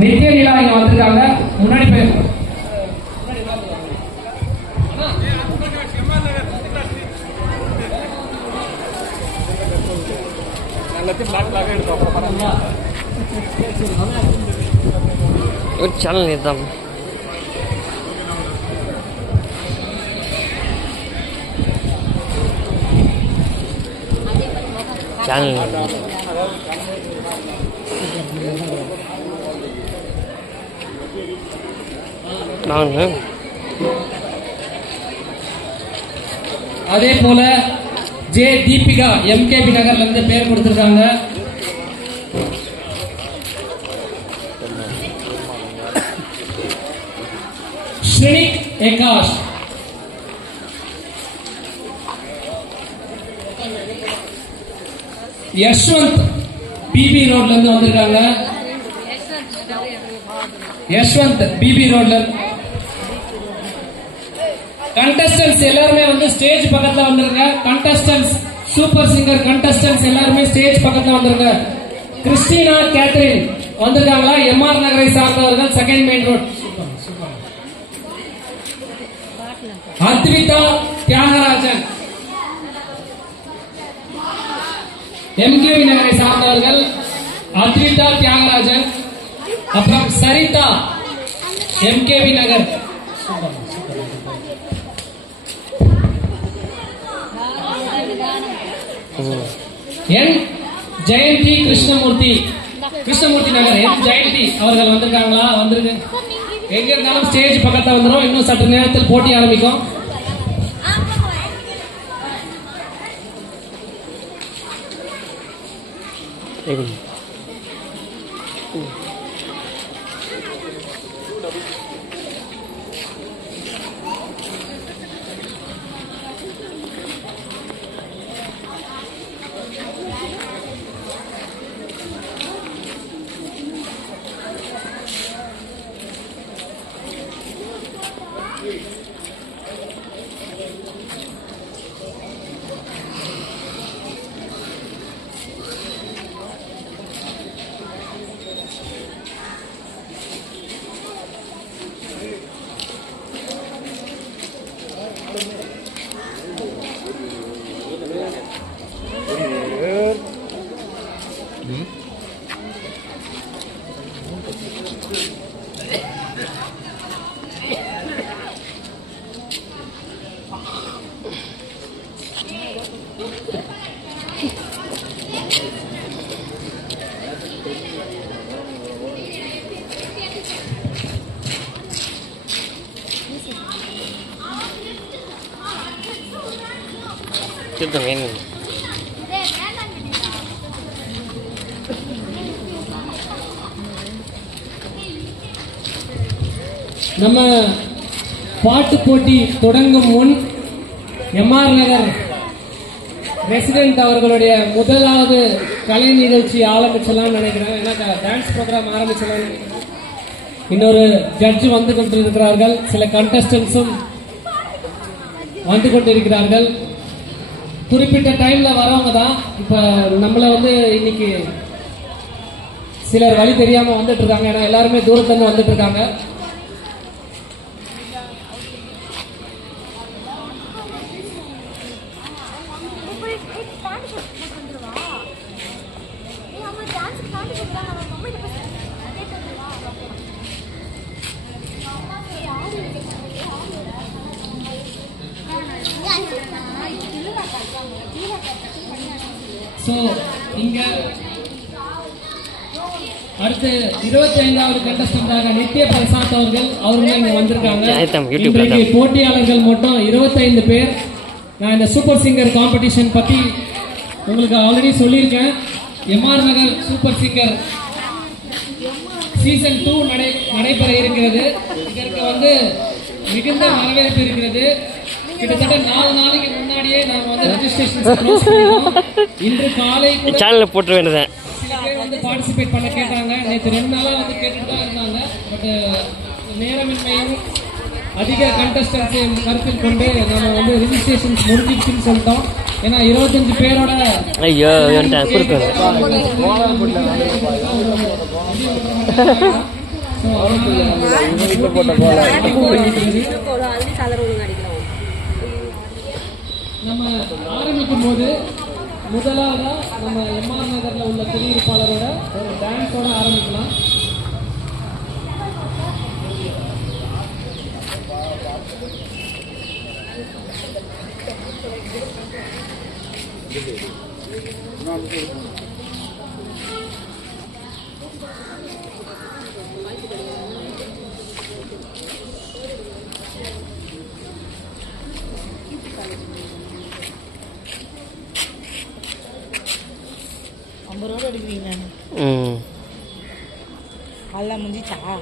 நித்ய நிலா இங்க வந்திருக்காங்க. முன்னாடி போய் சேனல் இதுதான். சேனல் நாங்கள் அதே போல ஜே தீபிகா எம்கேபி நகர்ல இருந்து பேர் கொடுத்திருக்காங்க. ஸ்ரீனிக் ஏகாஷ் யஷ்வந்த் பிபி ரோட்ல இருந்து வந்திருக்காங்க. யஷ்வந்த் பிபி ரோட்ல கண்டஸ்டன்ஸ் எல்லாருமே வந்து ஸ்டேஜ் பக்கத்துல வந்துருங்க. கண்டஸ்டன்ஸ் சூப்பர் சிங்கர் கண்டஸ்டன்ஸ் எல்லாருமே ஸ்டேஜ் பக்கத்துல வந்துருங்க. கிறிஸ்டினா கேத்ரின் வந்திருக்காங்களா? எம்ஆர் நகரை சார்ந்தவர்கள், second main road. Advitha Thyagarajan MKV நகரை சார்ந்தவர்கள், அத்விதா தியாகராஜன். அப்புறம் Saritha MKV Nagar. N Jayanthi Krishnamurthy Nagar. N Jayanthi அவர்கள் வந்திருக்காங்களா? வந்திருக்கு. எங்க இருந்தாலும் ஸ்டேஜ் பக்கத்துல வந்துடும். இன்னும் சற்று நேரத்தில் போட்டி ஆரம்பிக்கும். நம்ம பாட்டு போட்டி தொடங்கும் முன் எம்ஆர் நகர் ரெசிடென்ட் அவர்களுடைய முதலாவது கலை நிகழ்ச்சி ஆரம்பிச்சலாம் நினைக்கிறேன். ஏன்னா டான்ஸ் ப்ரோக்ராம் ஆரம்பிச்சலாம். இன்னொரு ஜட்ஜ் வந்து கொண்டிருக்கிறார்கள். சில கண்டஸ்டன்ஸும் வந்து கொண்டிருக்கிறார்கள். குறிப்பிட்ட டைம்ல வரவங்க தான். இப்ப நம்மள வந்து இன்னைக்கு சிலர் வழி தெரியாம வந்துட்டு இருக்காங்க. ஏன்னா எல்லாருமே தூரத்துல இருந்து வந்துட்டு இருக்காங்க. இங்க அடுத்து 25வது கண்டஸ்டன்டாக நித்ய பிரசாத் அவர்கள் இங்க வந்திருக்காங்க. இன்றைக்கு போட்டியாளர்கள் மட்டும் 25 பேர். நான் இந்த சூப்பர் சிங்கர் காம்படிஷன் பத்தி உங்களுக்கு ஆல்ரெடி சொல்லியிருக்கேன். எம்ஆர் நகர் சூப்பர் சிங்கர் சீசன் 2 நடைபெற இருக்கிறது. இதற்கு வந்து மிகுந்த வரவேற்பு இருக்கிறது. கிட்டத்தட்ட 4 நாளைக்கு முன்னாடியே நாம வந்து ரெஜிஸ்ட்ரேஷன் க்ளோஸ் பண்ணிட்டோம். இன்று காலை கூட சேனல்ல போட்டு வேண்டியது. சில பேர் வந்து பார்ட்டிசிபேட் பண்ண கேட்டாங்க. நேற்று 2 நாளா வந்து கேட்டுட்டு தான் இருந்தாங்க. பட் நேரமின்மையும் அதிக கண்டஸ்டன்ஸையும் கருத்தில் கொண்டு நம்ம வந்து ரெஜிஸ்ட்ரேஷன் முடிஞ்சிருச்சுன்னு சொல்லிட்டோம். ஏன்னா 25 பேரோட ஸோ நம்ம ஆரம்பிக்கும் போது முதலாவதா நம்ம எம்ஆர் நகர்ல உள்ள குடியிருப்பாளரோட ஒரு டான்ஸோட ஆரம்பிக்கலாம். $50 எடுக்கிறீங்களா? ம் அதெல்லாம் முடிஞ்சிச்சா?